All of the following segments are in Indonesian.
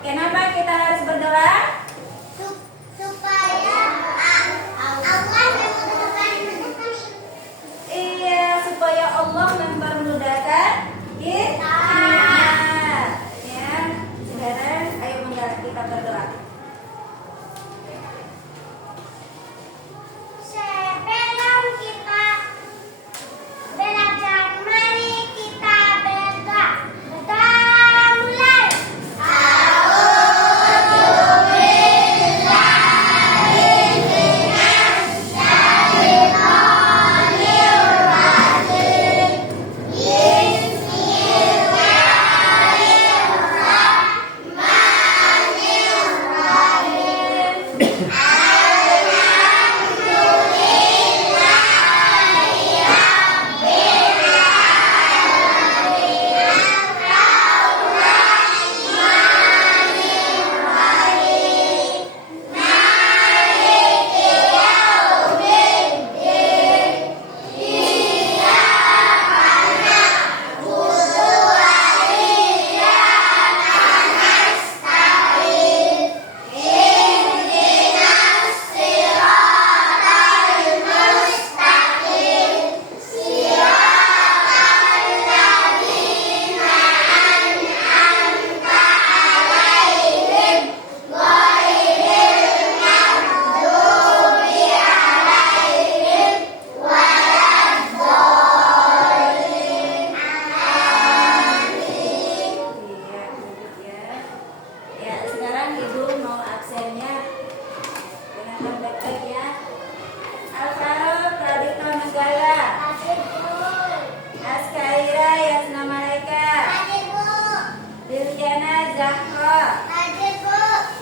Kenapa kita harus berdoa? Supaya Allah memudahkan. Iya, supaya Allah mempermudahkan kita. Ya, sekarang ayo kita berdoa. Sebelum kita belajar, mari kita berdoa. Berdoa mulai.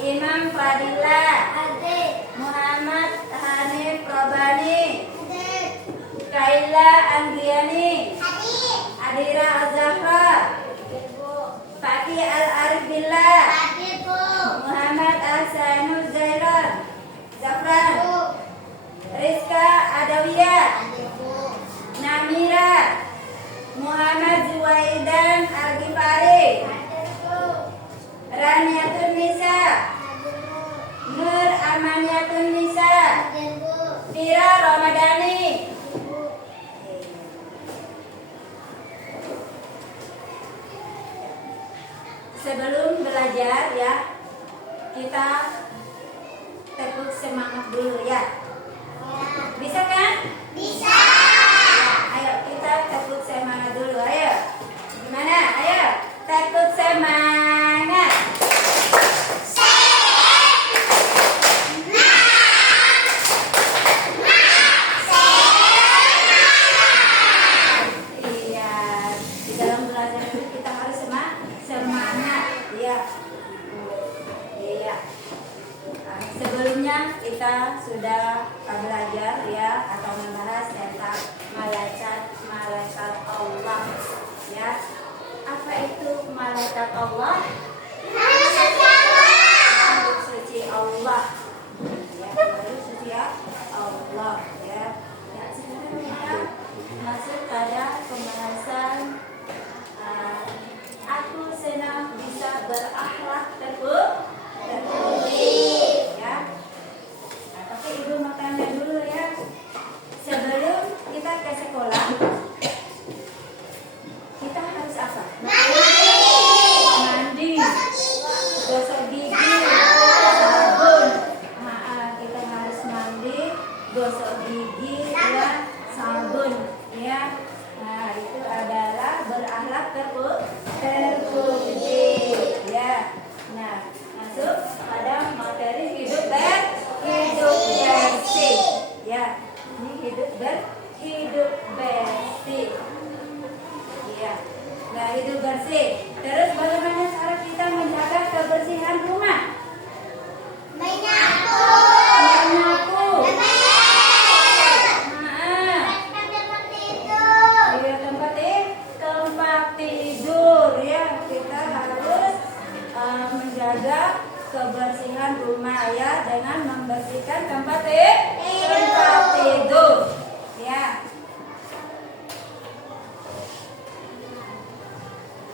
Imam Fadila, Muhammad Hanif Robani, Kaila Anggiani, Adira Azahra, Fakih Al-Arif Billah, Muhammad Ahsanul Zairan, Zafran, Rizka Adawiyah, Namira, Muhammad Zuwaidan Al-Ghifari, Raniatun Nisa, Nur Amaniyatun Nisa, Tira Ramadhani. Sebelum belajar ya, kita tepuk semangat dulu ya. Bisa kan? Bisa. Ayo kita tepuk semangat dulu, ayo. Gimana? Ayo, tepuk semangat. Iya, di dalam belajar itu kita harus semangat, ya. Iya. Nah, sebelumnya kita sudah belajar ya atau membahas tentang malaikat Allah ya. Apa itu malaikat Allah? Makhluk suci Allah. Ya, makhluk suci Allah ya. Ya, sekarang kita masuk pada pembahasan aku senang bisa berakhlak terpuji ya. Nah, tapi ibu mau tanya dulu ya. Sebelum kita ke sekolah, kita harus apa? Mandi, gosok gigi, sabun. Kita harus mandi, gosok gigi, ya, sabun, ya. Nah, itu adalah berakhlak terpuji, ya. Nah, masuk pada materi hidup bersih, ya. Ini hidup bersih. Iya. Nah, hidup bersih. Terus bagaimana cara kita menjaga kebersihan rumah? Menyapu. Iya, tempat tidur ya. Kita harus menjaga kebersihan rumah ya dengan membersihkan tempat tidur. Ya.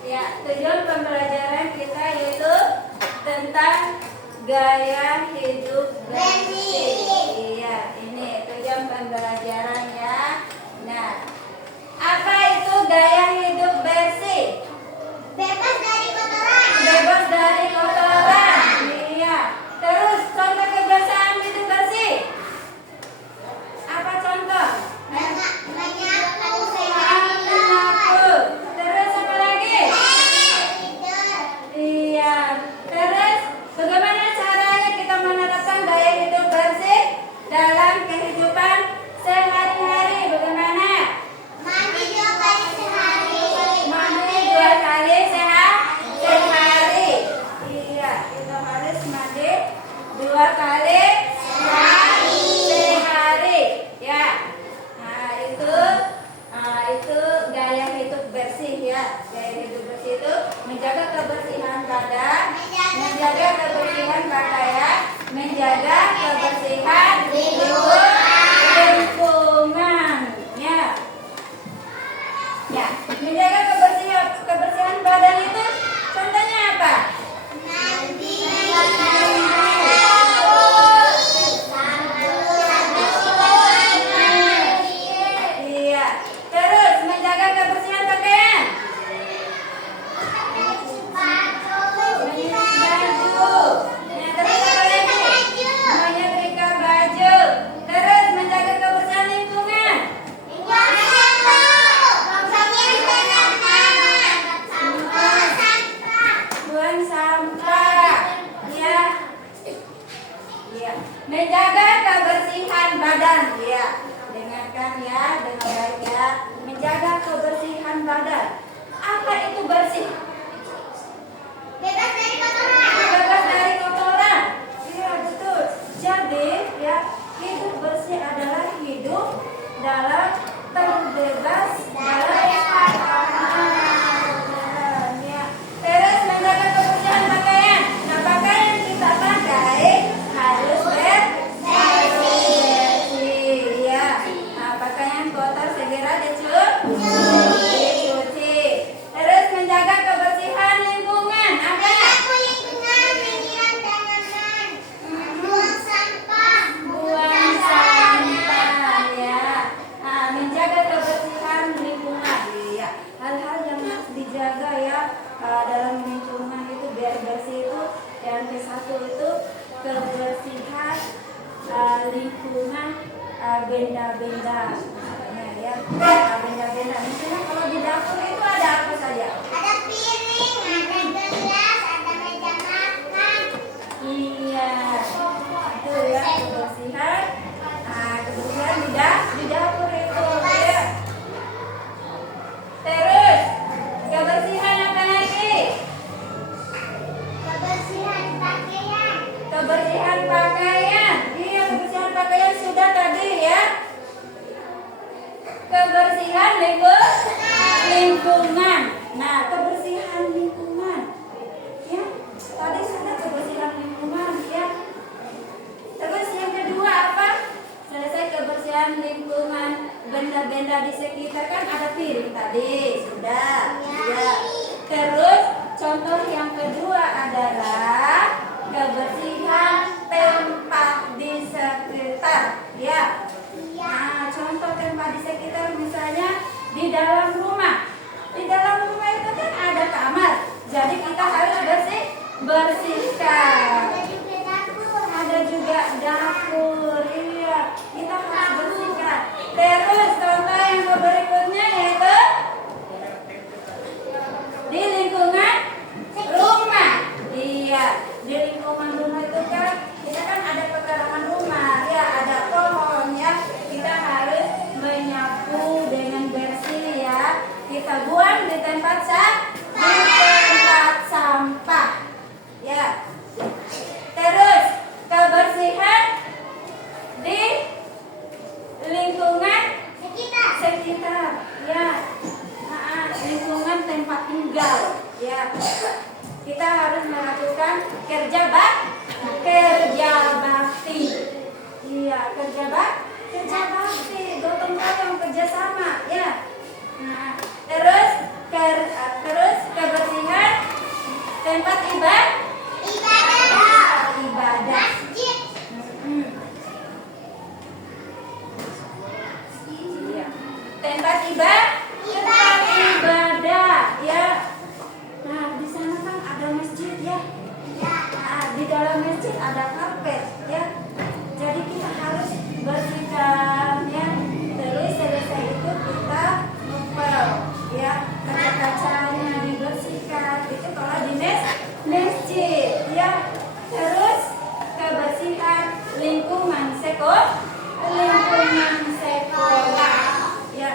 Ya, tujuan pembelajaran kita yaitu tentang gaya hidup bersih. Iya, ini tujuan pembelajarannya. Nah, apa itu gaya hidup bersih? Bebas dari kotoran. Bebas dari kotoran. Iya. Terus contoh kebiasaan hidup bersih. Apa contoh? Menyapu Menyapu. Terus apa lagi? tidur. Iya. Terus bagaimana caranya kita menerapkan gaya hidup bersih dalam kehidupan sehari-hari? Bagaimana? Mandi 2 kali sehari. Mandi 2 kali sehari. Iya, kita harus mandi 2 kali sehari. Ya. Itu gaya hidup bersih ya. Gaya hidup bersih itu menjaga kebersihan badan, menjaga kebersihan pakaian, menjaga kebersihan lingkungan. Ya. Ya, menjaga kebersihan badan itu contohnya apa? Mandi. Iya. Terus menjaga kebersihan pakaian. Baju. Nah, terus apa lagi? Menyetrika baju. Terus menjaga kebersihan lingkungan. Buang sampah. Ya. Iya. Menjaga kebersihan badan. Ya. Dengarkan ya, dengan baik ya. Menjaga kebersihan badan. Apa itu bersih? Bebas dari kotoran. Bebas dari kotoran. Iya, betul. Jadi, ya, hidup bersih adalah hidup dalam terbebas dari kotoran. Ya. Terus menjaga kebersihan pakaian. Nah, pakaian kita pakai harus bersih. Ya. Nah, pakaian kotor segera dicuci. Terus menjaga kebersihan lingkungan. Apa? Menyapu lingkungan, menyiram tanaman, buang sampah. Buang sampah ya. Nah, menjaga kebersihan lingkungan. Iya. Hal-hal yang harus dijaga ya dalam lingkungan itu biar bersih itu yang ke satu itu kebersihan lingkungan benda-benda. Misalnya ya benda-benda. Misalnya kalau di dapur itu ada apa saja? Ada piring, ada gelas, ada meja makan. Iya, itu ya kebersihan. Nah, kebersihan di dapur itu ya. Terus kebersihan apa lagi? Kebersihan pakaian. Kebersihan pakaian. Iya, kebersihan pakaian sudah tadi ya. Kebersihan lingkungan. Nah, kebersihan lingkungan. Ya, tadi sudah kebersihan lingkungan ya. Terus yang kedua apa? Selesai kebersihan lingkungan, benda-benda di sekitar kan ada piring tadi sudah. Ya. Terus contoh yang kedua adalah kebersihan tempat di sekitar. Ya. Nah, contoh tempat di sekitar misalnya di dalam rumah. Di dalam rumah itu kan ada kamar. Jadi kita harus bersihkan. Ada juga dapur. Iya, kita harus bersihkan. Terus contoh yang berikutnya yaitu di lingkungan rumah. Iya, di lingkungan rumah itu kan kita kan ada pekarangan rumah, ya ada pohon ya. Kita harus menyapu dengan bersih ya. Kita buang di tempat sampah. Ya. Terus kebersihan di lingkungan sekitar. Ya. Nah, lingkungan tempat tinggal. Ya. Kita harus melakukan kerja bakti. Iya, kerja bakti, gotong royong, kerjasama. Ya. Nah, terus kebersihan tempat ibadah. ya kaca-kacanya dibersihkan. Itu kalau di masjid, ya. Terus kebersihan lingkungan sekolah, ya.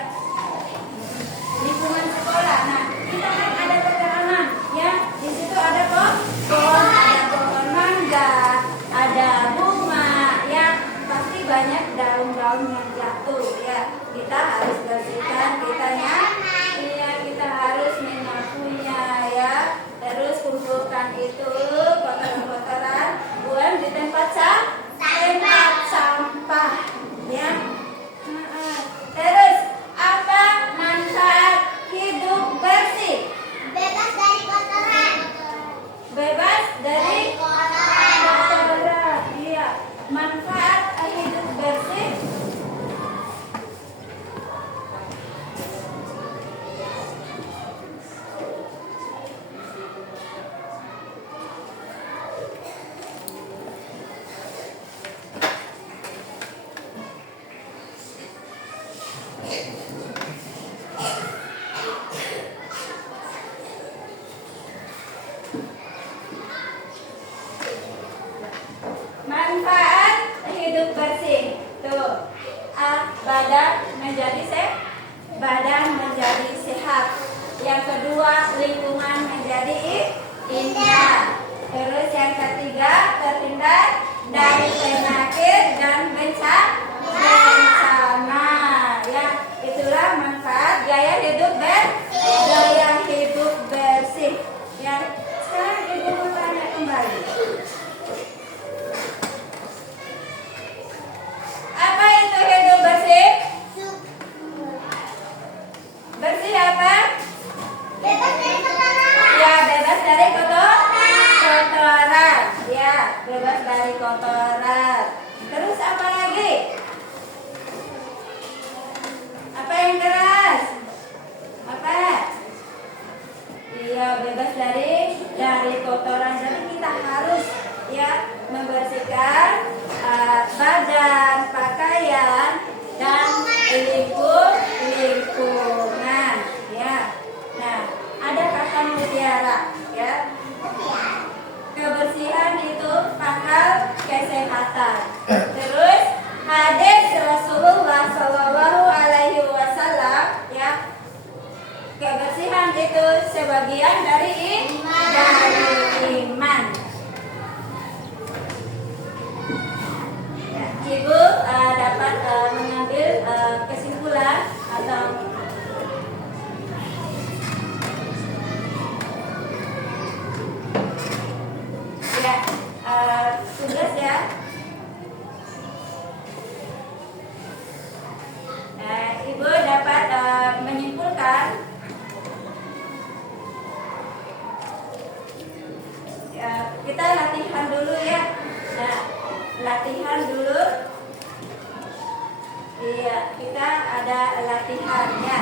Lingkungan sekolah. Nah, kita kan ada peternakan, ya. Di situ ada pohon mangga, ada bunga, ya. Pasti banyak daun-daun yang jatuh, ya. Kita harus bersihkan iya, kita harus menyapunya, ya. Terus kumpulkan itu kotoran-kotoran, buang di tempat sampah, ya. Terus apa manfaat hidup bersih? Bebas dari kotoran. Bebas dari kotoran. Iya. Manfaat hidup bersih. Manfaat hidup bersih. Tuh. Badan menjadi sehat. Yang kedua, lingkungan menjadi indah. Terus yang ketiga, terhindar dari penyakit dan bencana. Ya, itulah manfaat gaya hidup bersih. Ya, sekarang ibu mau tanya kembali. Apa itu hidup bersih? Bersih apa? Bebas dari kotoran. Ya, bebas dari kotoran. Ya, bebas dari kotoran. Terus apa lagi? Apa yang keras? Apa? Iya, bebas dari kotoran. Jadi kita harus, ya, membersihkan badan, pakaian, dan lingkungan, ya. Nah, ada kata mutiara, ya. Kebersihan itu pangkal kesehatan. Terus hadis Rasulullah Shallallahu Alaihi Wasallam, ya. Kebersihan itu sebagian dari iman. Ya, Ibu dapat mengambil kesimpulan atau ya tugas, ya. Ibu dapat menyimpulkan, ya, kita latihan dulu, ya. Nah, latihan dulu. Iya, kita ada latihannya.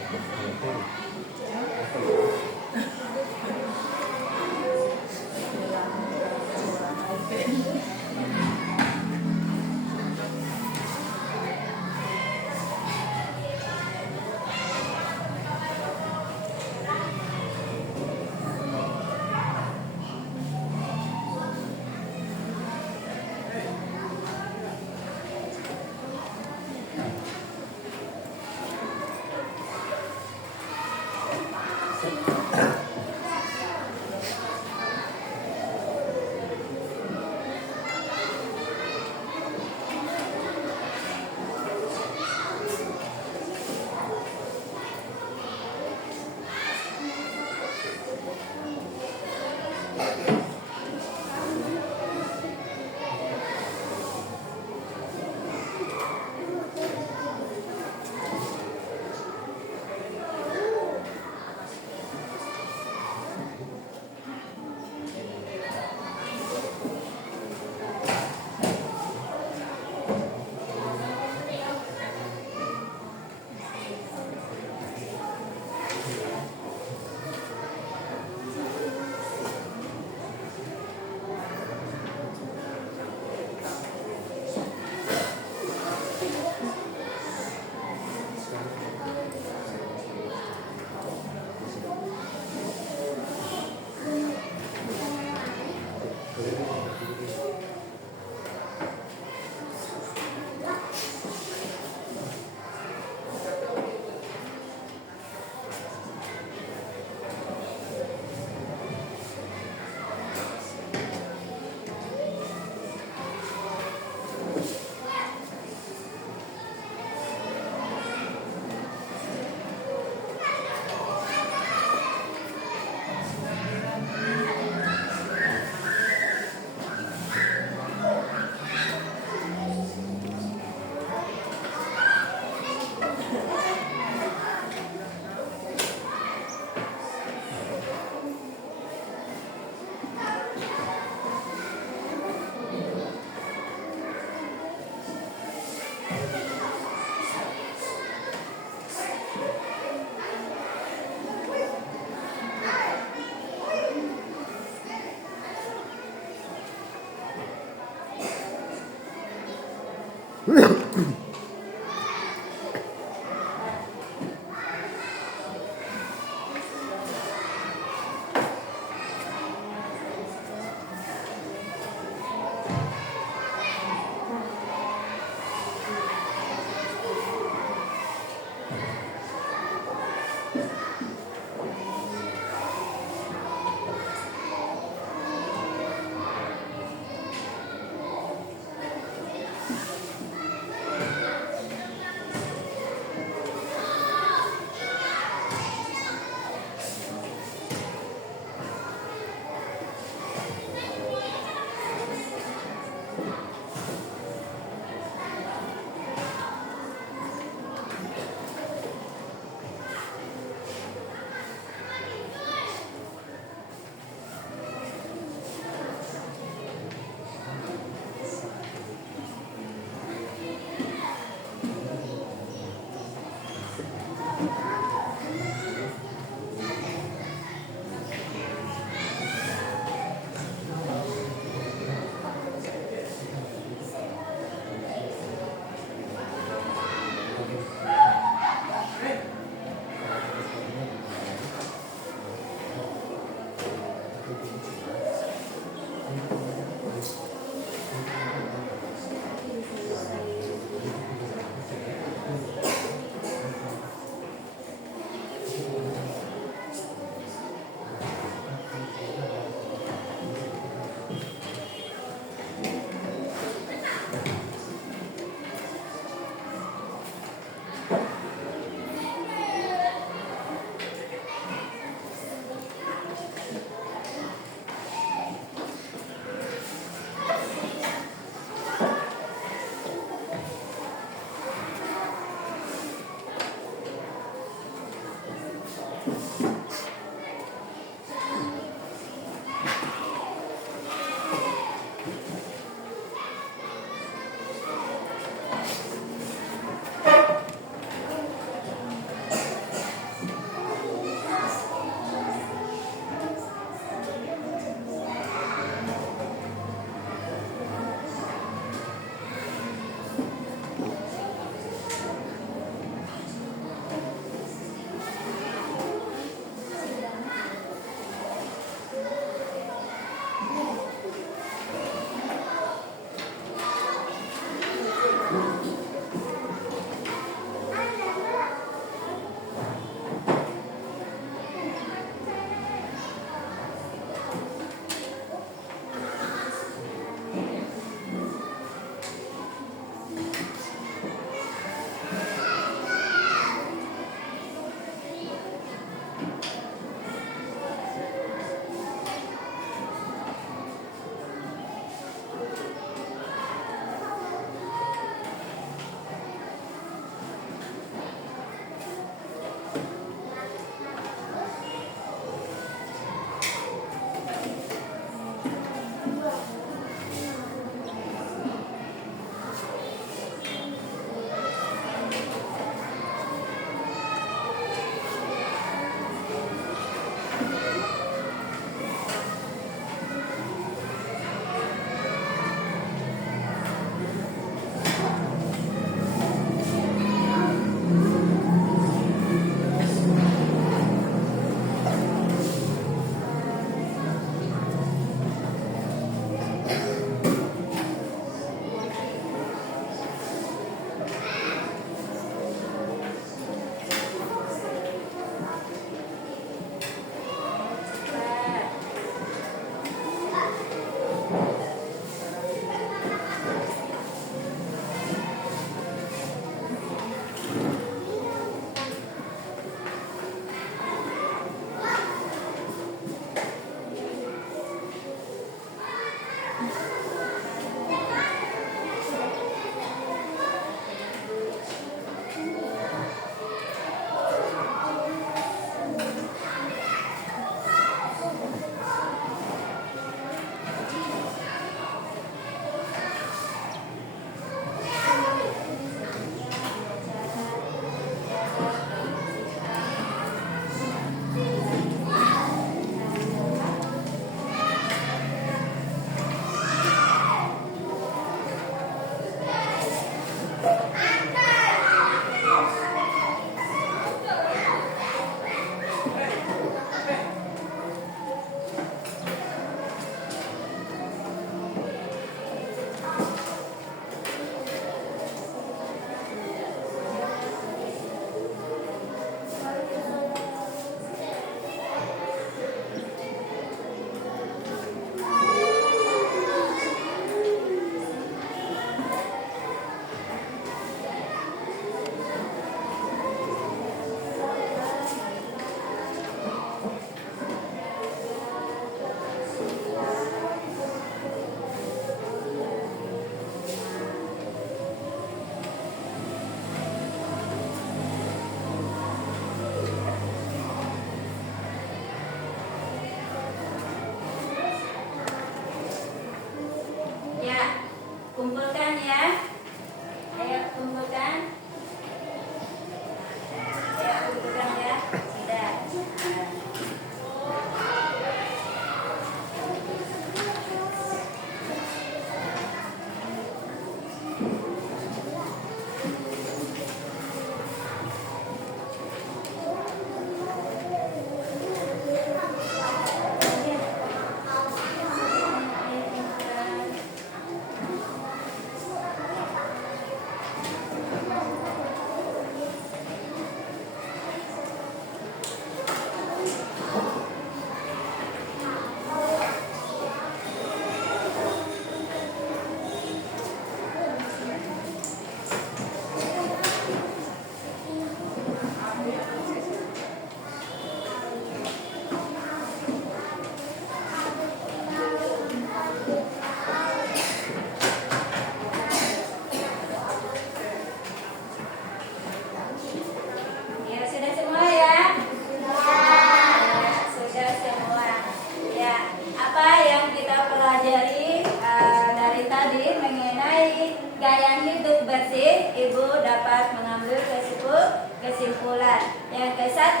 kesimpulan. Yang ke-1,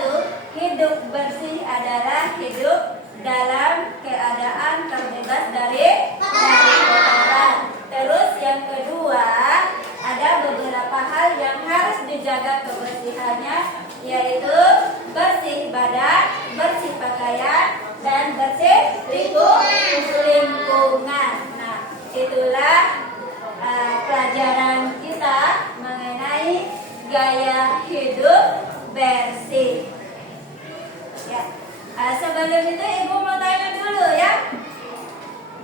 hidup bersih adalah hidup dalam keadaan terbebas dari kotoran. Terus yang kedua, ada beberapa hal yang harus dijaga kebersihannya, yaitu bersih badan, bersih pakaian, dan bersih lingkungan. Nah, itulah pelajaran kita mengenai gaya hidup bersih. Ya. Sebelum itu ibu mau tanya dulu ya.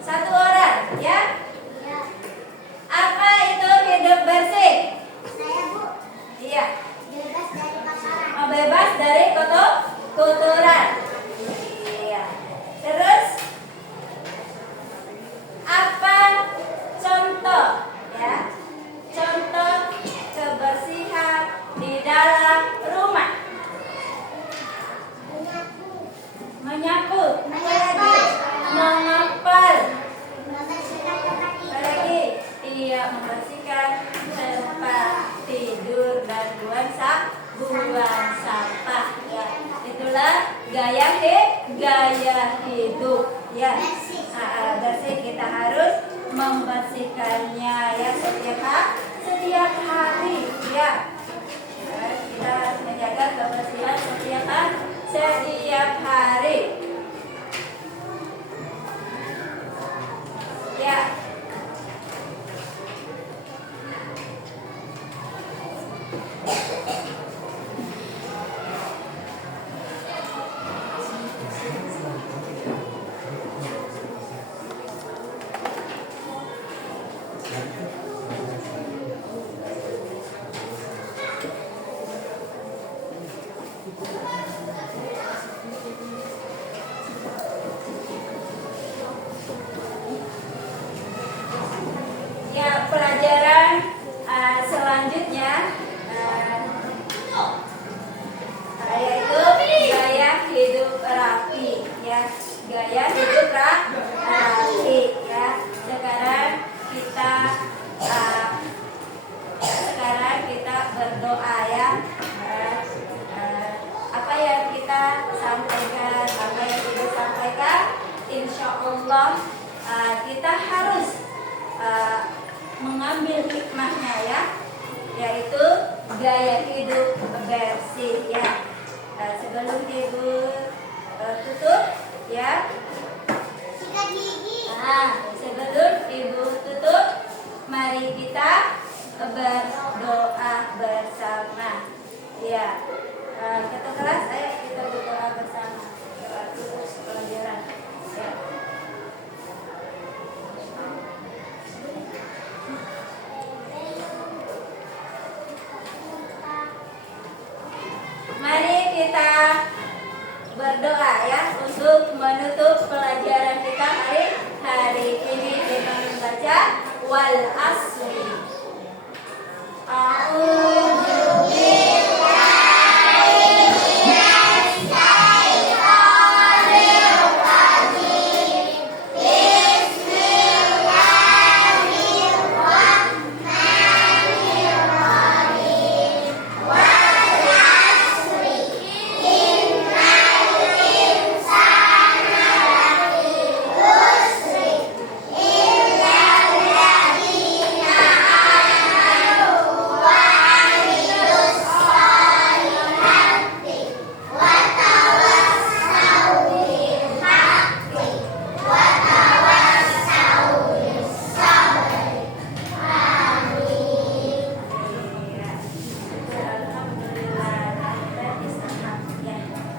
Satu orang ya. Apa itu hidup bersih? Saya Bu, Iya. bebas dari kotoran. Bebas dari kotoran. Iya. Terus apa contoh ya? Contoh kebersihan di dalam rumah. Menyapu, mengepel, Membersihkan tempat tidur. apalagi membersihkan tempat tidur dan buang sampah ya. Itulah gaya hidup ya. Bersih, kita harus membersihkannya ya setiap hari ya. Kita harus menjaga kebersihan setiap hari ya. Ya, pelajaran selanjutnya yaitu gaya hidup rapi ya. Gaya hidup rapi ya. Sekarang kita berdoa ya. Apa yang kita sampaikan, apa yang kita sampaikan, insya Allah kita harus mengambil hikmahnya ya, yaitu gaya hidup bersih ya. Sebelum ibu tutup ya, Sikat gigi. sebelum ibu tutup, mari kita berdoa bersama ya. Kita kelas, ayo kita berdoa bersama. Tutup pelajaran ya. Mari kita berdoa ya untuk menutup pelajaran kita hari ini dengan membaca wal asri.